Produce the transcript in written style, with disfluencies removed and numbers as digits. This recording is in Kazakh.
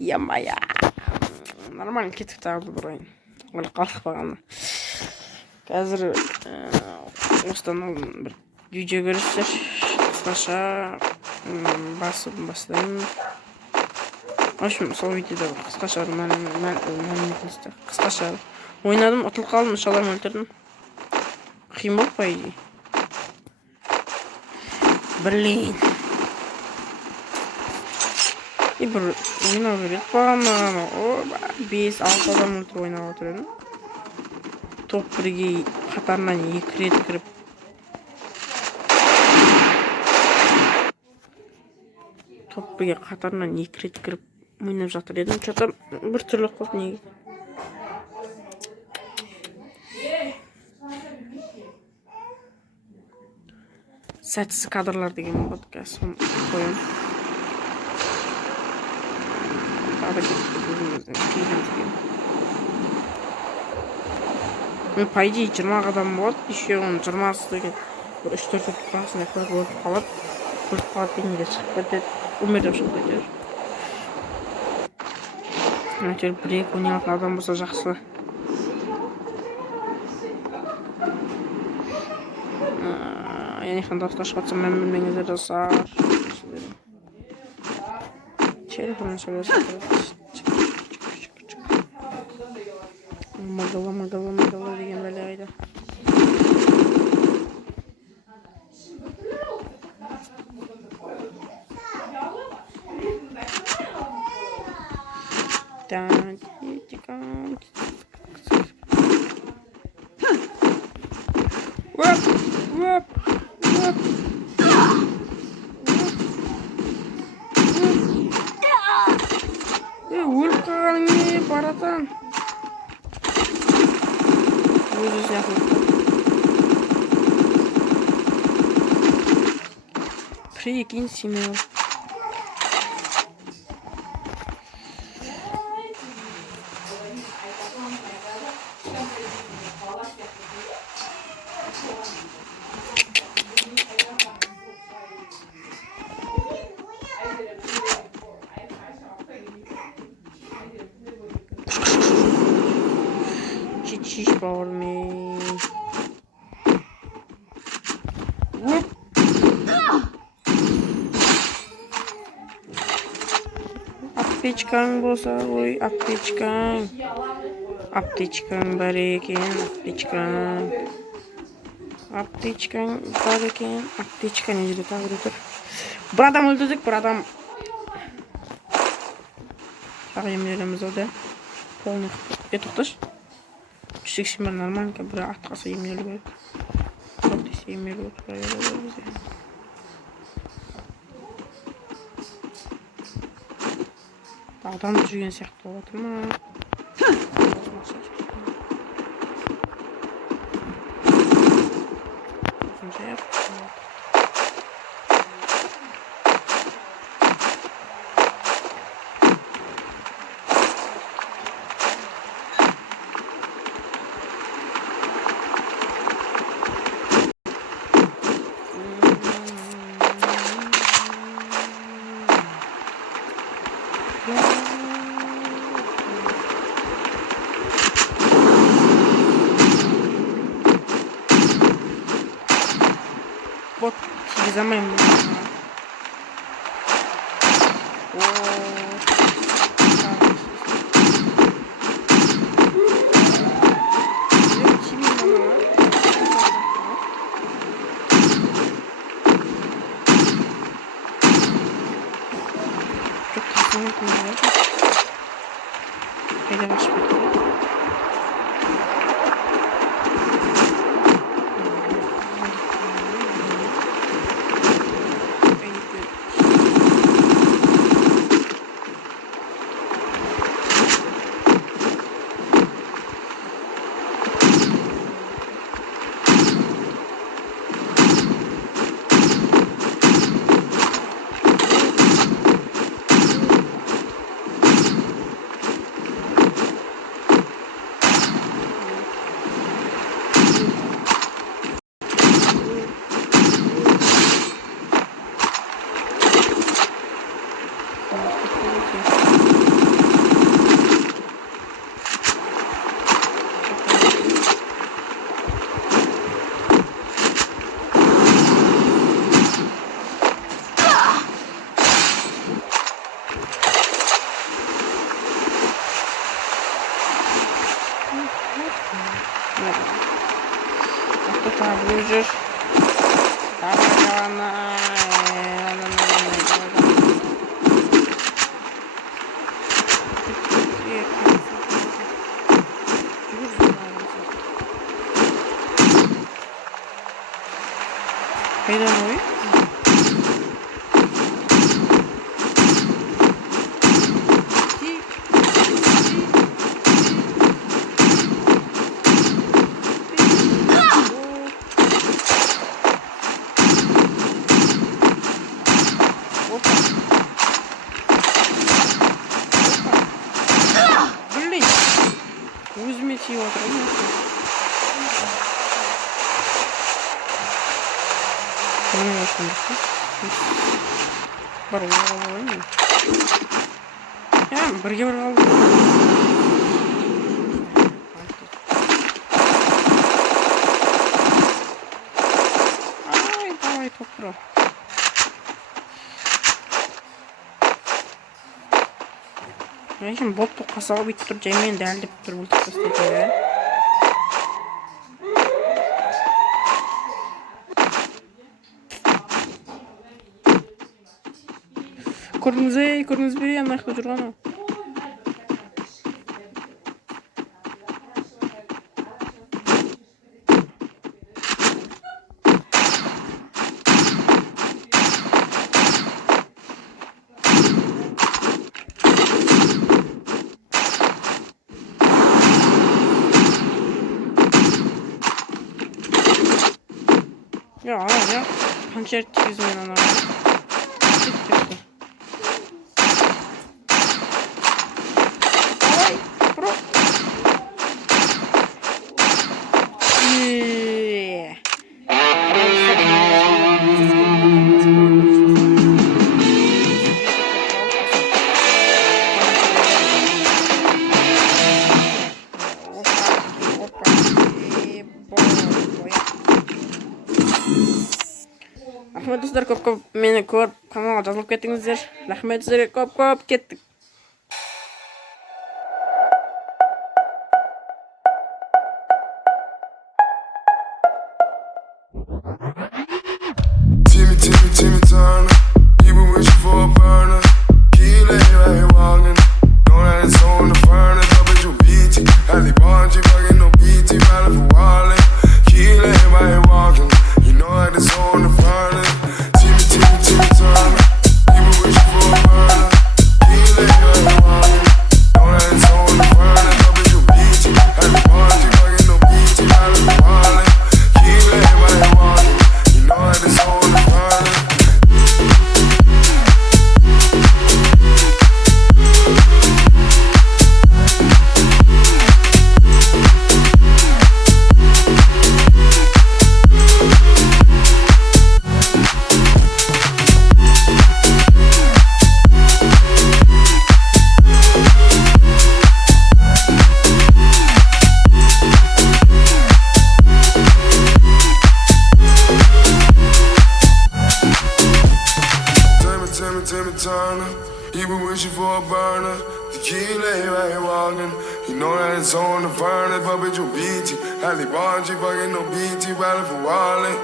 Yamaya. Нормально кетіп тағы бір ойын. Ол қалдық бағана. Қазір осыдан алдын бір видео көресіздер. Қысқаша бастаймын. В общем, сол видеода қысқаша мәлімет қысқаша ойнадым, ұтылып қалдым, шалам өлтірдім. Қиын болды по идее. Блин. И бір ойнау керек бағана. 5-6 адам өлтіріп ойнап отыр едім. Топ 1-ге қатарынан 2 рет кіріп. Топ 1-ге қатарынан 2 рет кіріп ойнап жатыр едім. Что-то бір түрлі қылып неге. Сәтсіз кадрлар деген болады, соны қоям. Тағы кетіп по идее 20 адам болады, еще оның 20-сы деген бір 3-4 басында өліп қалады дегенге шығып кетеді, өмірден шығып кетеді. Әйтеуір 1-2 ойнайтын адам болса жақсы. Yani қандай шығатса мен білмеңіздер жасар. Телефонмен сөйлесіп магала деген бәле қайда. Өліп қалғаның не, баратан? Өзі яқылып. Прикинь, семей. Чич бауырмен. Аптечкаң болса, ой, аптечкаң. Аптечкаң бар екен, аптечкаң. Аптечкаң бар екен, аптечка не жерде тағы тұр. Бір адам өлтірдік, бір адам. Тағы емлелеріміз олда. Полный. Тоқташ. 180 бар нормальненько, бір атқасы емлелі көріп. Жоқ десе емлелі отыра бізде. Адам жүрген сияқты болып отыр ма? Вот, замаем. Aklı tabircir. Haydan oyun. Блин, возьмите его отрывайте. Ne yaşamıştı? Бар оламын. Ya бірге бір қалды. Ай, давай попро. Я şimdi bot bu kasağı bitirip Cemil'in değerli bitir bu tasdiki. Көрдіңіз бе ана жақта жүрғаны? Ya hançer tizmen ana. Рахмет достар, көп мені көріп каналға жазылып кеттіңіздер. Рахмет сіздерге көп кеттік. Timmy Turner, you been wishing for a burner. Key lay right walking, know that it's on the furnace. Up at your BT, Ali Bonji, fucking no BT, valid for Wally. Key lay right walking, you know that it's on the furnace. Timmy Turner, you been wishing for a burner. Key lay right walking, know that it's on the furnace. Up at your BT, Ali Bonji, fucking no BT, valid for Wally. Key lay right walking, you know that it's on the furnace. Timmy Turner, he been wishing for a burner. The key lay right walking, you know that it's on the furnace. But bitch, you BT, Ali Bonji, fucking no BT, valid for Wally.